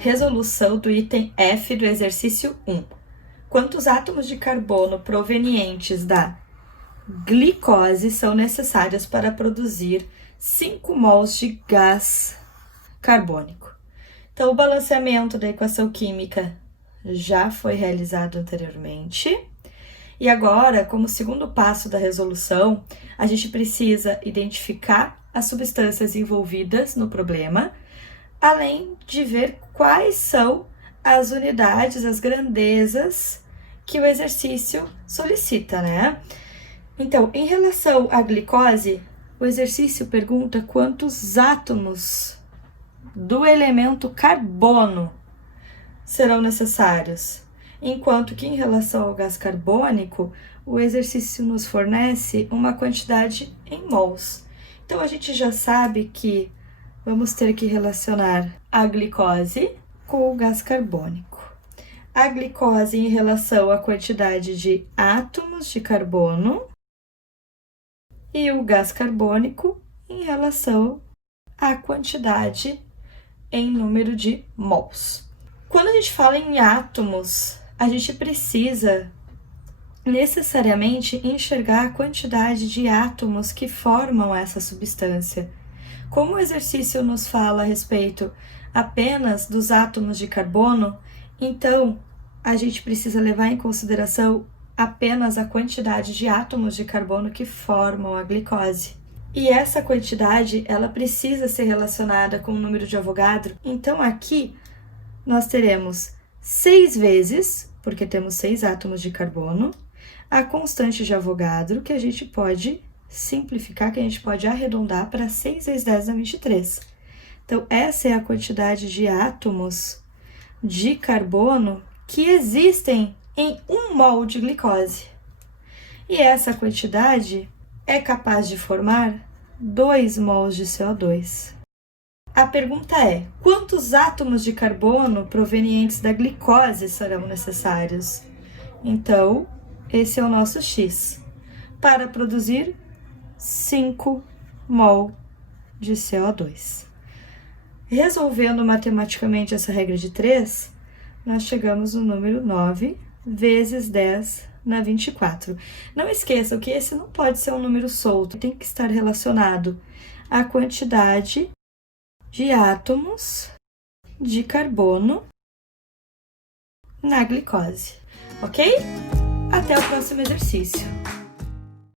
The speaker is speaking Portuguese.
Resolução do item F do exercício 1. Quantos átomos de carbono provenientes da glicose são necessários para produzir 5 mols de gás carbônico? Então, o balanceamento da equação química já foi realizado anteriormente. E agora, como segundo passo da resolução, a gente precisa identificar as substâncias envolvidas no problema, além de ver quais são as unidades, as grandezas que o exercício solicita, né? Então, em relação à glicose, o exercício pergunta quantos átomos do elemento carbono serão necessários, enquanto que em relação ao gás carbônico, o exercício nos fornece uma quantidade em mols. Então, a gente já sabe que vamos ter que relacionar a glicose com o gás carbônico. A glicose em relação à quantidade de átomos de carbono e o gás carbônico em relação à quantidade em número de mols. Quando a gente fala em átomos, a gente precisa necessariamente enxergar a quantidade de átomos que formam essa substância. Como o exercício nos fala a respeito apenas dos átomos de carbono, então a gente precisa levar em consideração apenas a quantidade de átomos de carbono que formam a glicose. E essa quantidade, ela precisa ser relacionada com o número de Avogadro. Então, aqui, nós teremos 6 vezes, porque temos 6 átomos de carbono, a constante de Avogadro, que a gente pode simplificar, que a gente pode arredondar para 6 vezes 10 na 23. Então, essa é a quantidade de átomos de carbono que existem em 1 mol de glicose. E essa quantidade é capaz de formar 2 mols de CO2. A pergunta é: quantos átomos de carbono provenientes da glicose serão necessários? Então, esse é o nosso X, para produzir 5 mol de CO2. Resolvendo matematicamente essa regra de 3, nós chegamos no número 9 vezes 10 na 24. Não esqueçam que esse não pode ser um número solto, tem que estar relacionado à quantidade de átomos de carbono na glicose, ok? Até o próximo exercício.